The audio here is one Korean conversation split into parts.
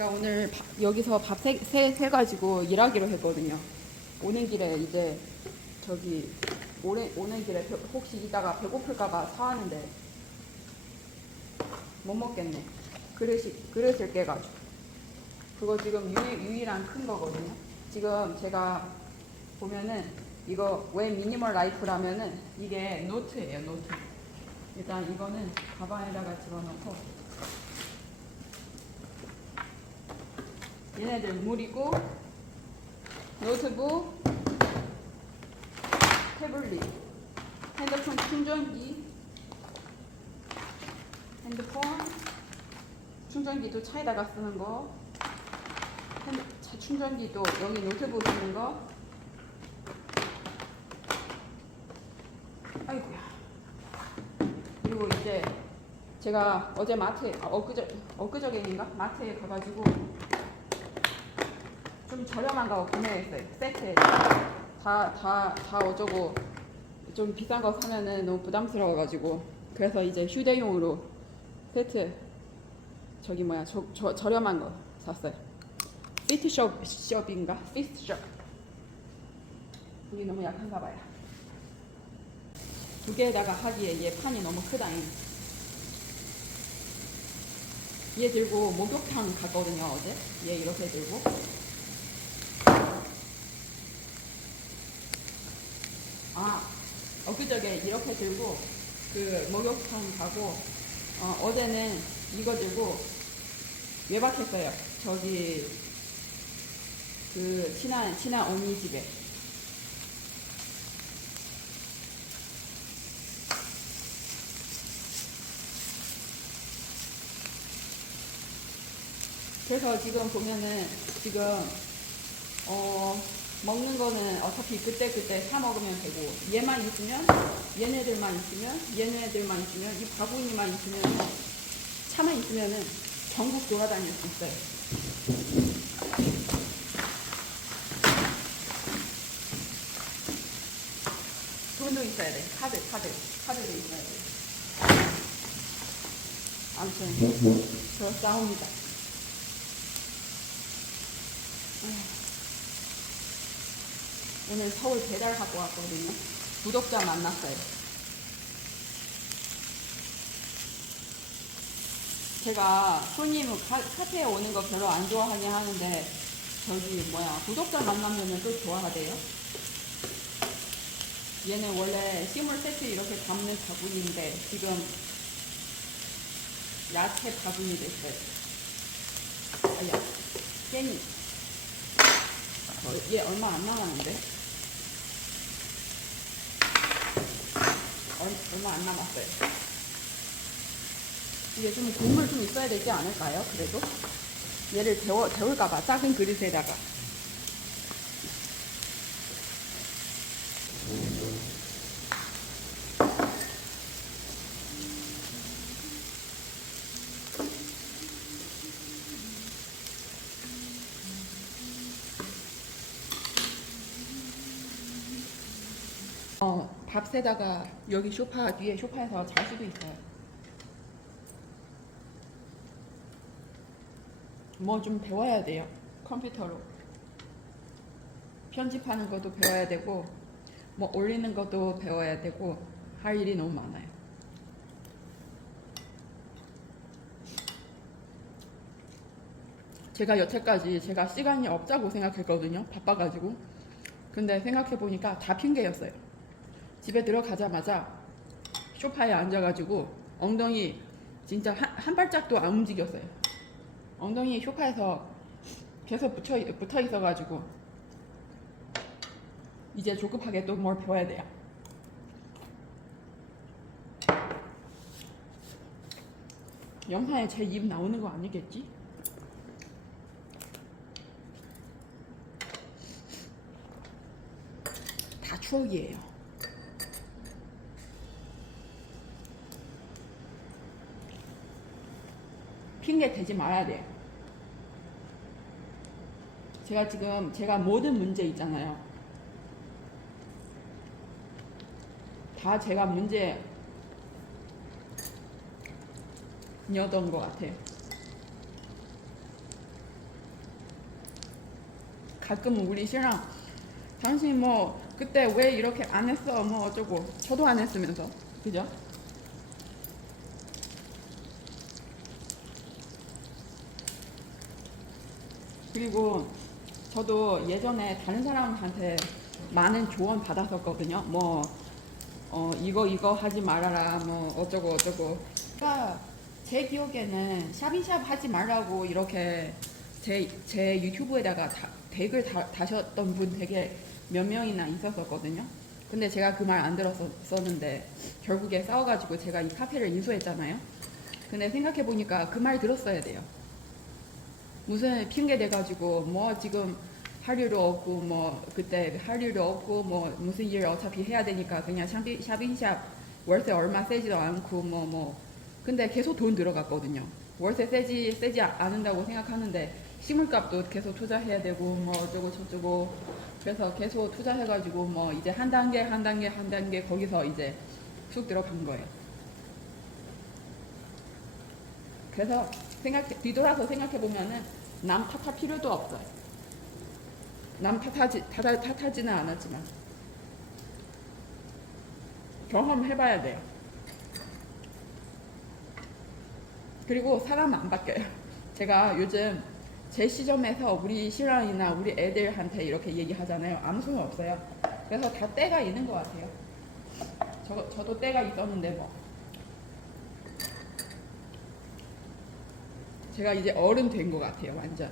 제가 오늘 밥- 여기서 밥 세, 세, 세 가지고 일하기로 했거든요. 오는 길에 이제 저기 오래, 오는 길에 배- 혹시 이따가 배고플까봐 사왔는데 못 먹겠네. 그릇이 그릇을 깨가지고 그거 지금 유, 유일한 큰 거거든요. 지금 제가 보면은 이거 왜 미니멀 라이프라면은 이게 노트예요 노트. 일단 이거는 가방에다가 집어넣고 얘네들 물이고 노트북 태블릿 핸드폰 충전기 핸드폰 충전기도 차에다가 쓰는 거 핸드, 차 충전기도 여기 노트북 쓰는 거. 아이고야. 그리고 이제 제가 어제 마트에 아, 엊그저 엊그저께인가? 마트에 가가지고 좀 저렴한 거 구매했어요. 세트. 다 다 다 어쩌고 좀 비싼 거 사면은 너무 부담스러워가지고. 그래서 이제 휴대용으로 세트. 저기 뭐야 저, 저 저렴한 거 샀어요. 피트숍 숍인가? 피트숍. 이게 너무 약한가 봐요. 두 개에다가 하기에 얘 판이 너무 크다잉 얘 들고 목욕탕 갔거든요 어제. 얘 이렇게 들고 아 엊그저께 이렇게 들고 그 목욕탕 가고 어, 어제는 이거 들고 외박했어요. 저기 그 친한 친한 언니 집에. 그래서 지금 보면은 지금 어 먹는 거는 어차피 그때 그때 사 먹으면 되고 얘만 있으면 얘네들만 있으면 얘네들만 있으면 이 바구니만 있으면 차만 있으면은 전국 돌아다닐 수 있어요. 돈도 있어야 돼. 카드, 카드, 카드도 있어야 돼. 아무튼 그렇사옵니다. 오늘 서울 배달하고 왔거든요. 구독자 만났어요. 제가 손님 카, 카페에 오는 거 별로 안 좋아하긴 하는데 저기 뭐야 구독자 만나면은 또 좋아하대요. 얘는 원래 식물 세트 이렇게 담는 바구니인데 지금 야채 바구니 됐어요. 아야, 깻잎. 어, 얘 얼마 안 남았는데? 얼, 얼마 안 남았어요. 이게 좀 국물 좀 있어야 되지 않을까요? 그래도? 얘를 데워, 데울까봐 작은 그릇에다가. 어, 밥새다가 여기 소파 뒤에 소파에서 잘 수도 있어요. 뭐 좀 배워야 돼요. 컴퓨터로. 편집하는 것도 배워야 되고, 뭐 올리는 것도 배워야 되고, 할 일이 너무 많아요. 제가 여태까지 제가 시간이 없다고 생각했거든요. 바빠가지고. 근데 생각해보니까 다 핑계였어요. 집에 들어가자마자 소파에 앉아가지고 엉덩이 진짜 한, 한 발짝도 안 움직였어요. 엉덩이 소파에서 계속 붙여, 붙어 있어가지고 이제 조급하게 또 뭘 배워야 돼요. 영상에 제 입 나오는 거 아니겠지? 다 추억이에요. 핑계 대지 말아야 돼요. 제가 지금 제가 모든 문제 있잖아요. 다 제가 문제였던 것 같아요. 가끔 우리 신랑 당신 뭐 그때 왜 이렇게 안 했어 뭐 어쩌고 저도 안 했으면서 그죠? 그리고 저도 예전에 다른 사람한테 많은 조언 받았었거든요. 뭐 어, 이거 이거 하지 말아라 뭐 어쩌고 어쩌고. 그러니까 제 기억에는 샵인샵 하지 말라고 이렇게 제, 제 유튜브에다가 다, 댓글 다, 다셨던 분 되게 몇 명이나 있었었거든요. 근데 제가 그 말 안 들었었는데 결국에 싸워가지고 제가 이 카페를 인수했잖아요. 근데 생각해 보니까 그 말 들었어야 돼요. 무슨 핑계 대가지고 뭐 지금 할 일도 없고 뭐 그때 할 일도 없고 뭐 무슨 일 어차피 해야 되니까 그냥 샵인, 샵인샵 월세 얼마 세지도 않고 뭐뭐 근데 계속 돈 들어갔거든요. 월세 세지 세지 않는다고 생각하는데 식물값도 계속 투자해야 되고 뭐 어쩌고 저쩌고 그래서 계속 투자해가지고 뭐 이제 한 단계 한 단계 한 단계 거기서 이제 쑥 들어간 거예요. 그래서 생각 뒤돌아서 생각해 보면은 남 탓할 필요도 없어요. 남 탓하지 탓하, 탓하지는 않았지만 경험해봐야 돼요. 그리고 사람은 안 바뀌어요. 제가 요즘 제 시점에서 우리 신랑이나 우리 애들한테 이렇게 얘기하잖아요. 아무 소용 없어요. 그래서 다 때가 있는 것 같아요. 저, 저도 때가 있었는데 뭐. 제가 이제 어른 된 것 같아요, 완전.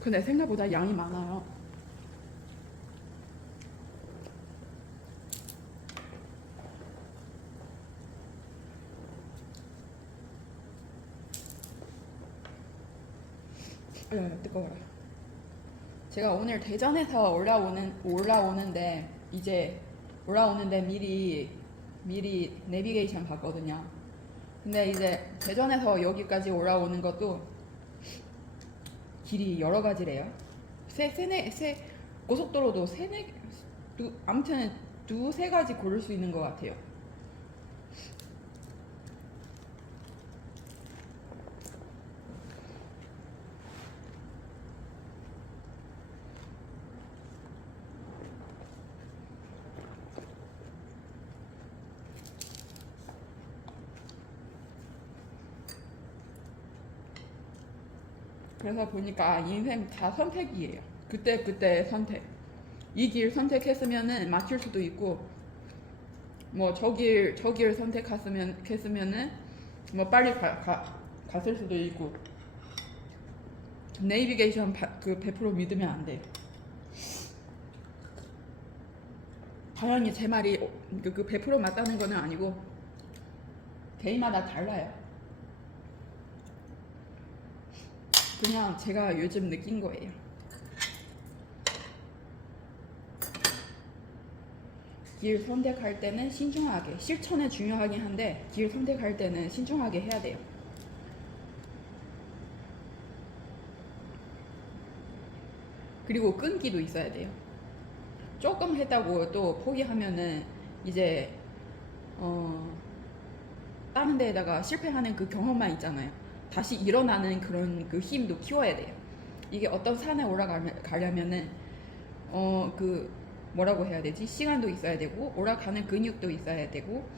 근데 생각보다 양이 많아요. 예, 뜨거워라. 제가 오늘 대전에서 올라오는 올라오는데 이제 올라오는데 미리 미리 내비게이션 봤거든요. 근데 이제 대전에서 여기까지 올라오는 것도 길이 여러 가지래요. 세 세네 세 고속도로도 세네 두 아무튼 두세 가지 고를 수 있는 것 같아요. 그래서 보니까 인생 다 선택이에요. 그때 그때 선택. 이 길 선택했으면은 막힐 수도 있고, 뭐 저길 저길 선택했으면 했으면은 뭐 빨리 가, 가 갔을 수도 있고. 네이비게이션 바, 그100% 믿으면 안 돼. 당연히 제 말이 그, 그100% 맞다는 거는 아니고 개인마다 달라요. 그냥 제가 요즘 느낀 거예요. 길 선택할 때는 신중하게, 실천은 중요하긴 한데 길 선택할 때는 신중하게 해야 돼요. 그리고 끈기도 있어야 돼요. 조금 했다고 또 포기하면은 이제 어 다른 데에다가 실패하는 그 경험만 있잖아요. 다시 일어나는 그런 그 힘도 키워야 돼요. 이게 어떤 산에 올라가려면은 어 그 뭐라고 해야 되지? 시간도 있어야 되고 올라가는 근육도 있어야 되고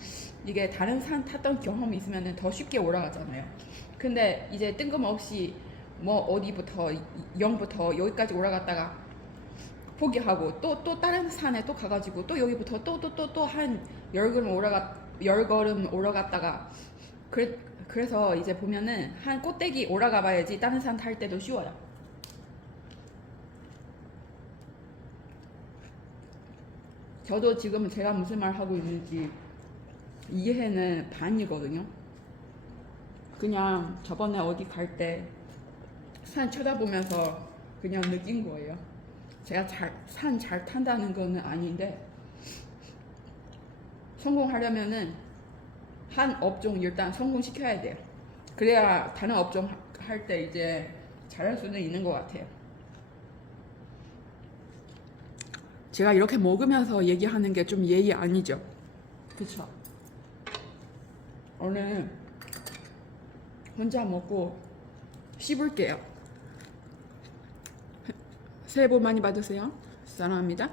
이게 다른 산 탔던 경험이 있으면은 더 쉽게 올라가잖아요. 근데 이제 뜬금없이 뭐 어디부터 0부터 여기까지 올라갔다가 포기하고 또 또 다른 산에 또 가가지고 또 여기부터 또 또 또 또 한 열 걸음 올라가 열 걸음 올라갔다가 그래, 그래서 이제 보면은 한 꼭대기 올라가 봐야지 다른 산 탈 때도 쉬워요. 저도 지금 제가 무슨 말 하고 있는지 이해는 반이거든요. 그냥 저번에 어디 갈 때 산 쳐다보면서 그냥 느낀 거예요. 제가 잘, 산잘 탄다는 거는 아닌데 성공하려면은 한 업종 일단 성공시켜야 돼요. 그래야 다른 업종 할 때 이제 잘할 수는 있는 것 같아요. 제가 이렇게 먹으면서 얘기하는 게 좀 예의 아니죠. 그쵸? 오늘 혼자 먹고 씹을게요. 새해 복 많이 받으세요. 사랑합니다.